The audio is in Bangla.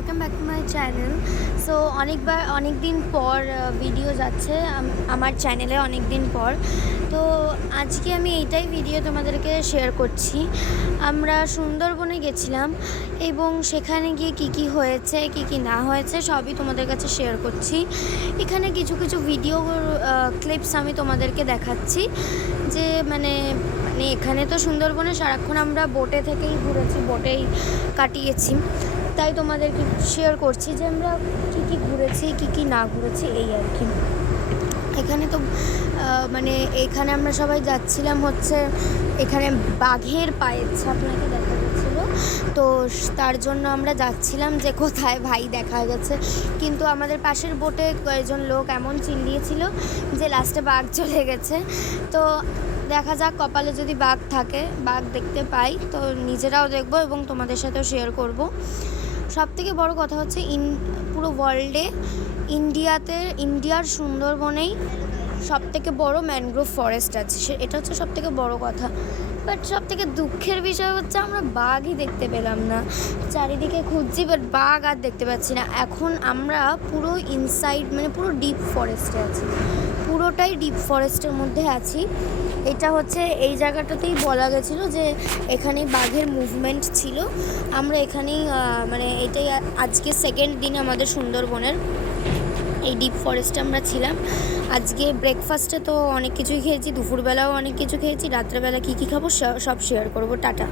Welcome back to my channel. So অনেক দিন পর ভিডিও যাচ্ছে আমার চ্যানেলে, অনেক দিন পর। তো আজকে আমি এইটাই ভিডিও তোমাদেরকে শেয়ার করছি। আমরা সুন্দরবনে গেছিলাম এবং সেখানে গিয়ে কী হয়েছে কী না হয়েছে সবই তোমাদের কাছে শেয়ার করছি। এখানে কিছু ভিডিও ক্লিপস আমি তোমাদেরকে দেখাচ্ছি যে মানে এখানে তো সুন্দরবনে সারাক্ষণ আমরা বোটে থেকেই ঘুরেছি, বোটেই কাটিয়েছি, তাই তোমাদেরকে শেয়ার করছি যে আমরা কী ঘুরেছি কী না ঘুরেছি এই আর কি। এখানে তো এখানে আমরা সবাই যাচ্ছিলাম হচ্ছে, এখানে বাঘের পায়ের ছাপ নাকি দেখা গেছিলো, তো তার জন্য আমরা যাচ্ছিলাম যে কোথায় ভাই দেখা গেছে, কিন্তু আমাদের পাশের বোটে কয়েকজন লোক এমন চিল্লিয়েছিল যে লাস্টে বাঘ চলে গেছে। তো দেখা যাক, কপালে যদি বাঘ থাকে, বাঘ দেখতে পাই তো নিজেরাও দেখবো এবং তোমাদের সাথেও শেয়ার করব। সবথেকে বড় কথা হচ্ছে পুরো ওয়ার্ল্ডে ইন্ডিয়ার সুন্দরবনেই সবথেকে বড় ম্যানগ্রোভ ফরেস্ট আছে, এটা হচ্ছে সবথেকে বড় কথা। বাট সবথেকে দুঃখের বিষয় হচ্ছে আমরা বাঘই দেখতে পেলাম না। চারিদিকে খুঁজছি বাট বাঘ আর দেখতে পাচ্ছি না। এখন আমরা পুরো ইনসাইড পুরো ডিপ ফরেস্টে আছি, পুরোটাই ডিপ ফরেস্টের মধ্যে আছি। এটা হচ্ছে এই জায়গাটাতেই বলা গেছিলো যে এখানেই বাঘের মুভমেন্ট ছিল। আমরা এখানেই এটাই আজকে সেকেন্ড দিন আমাদের সুন্দরবনের এই ডিপ ফরেস্টে আমরা ছিলাম। আজকে ব্রেকফাস্টে তো অনেক কিছুই খেয়েছি, দুপুরবেলাও অনেক কিছু খেয়েছি, রাত্রেবেলা কী খাবো সব শেয়ার করবো। টাটা।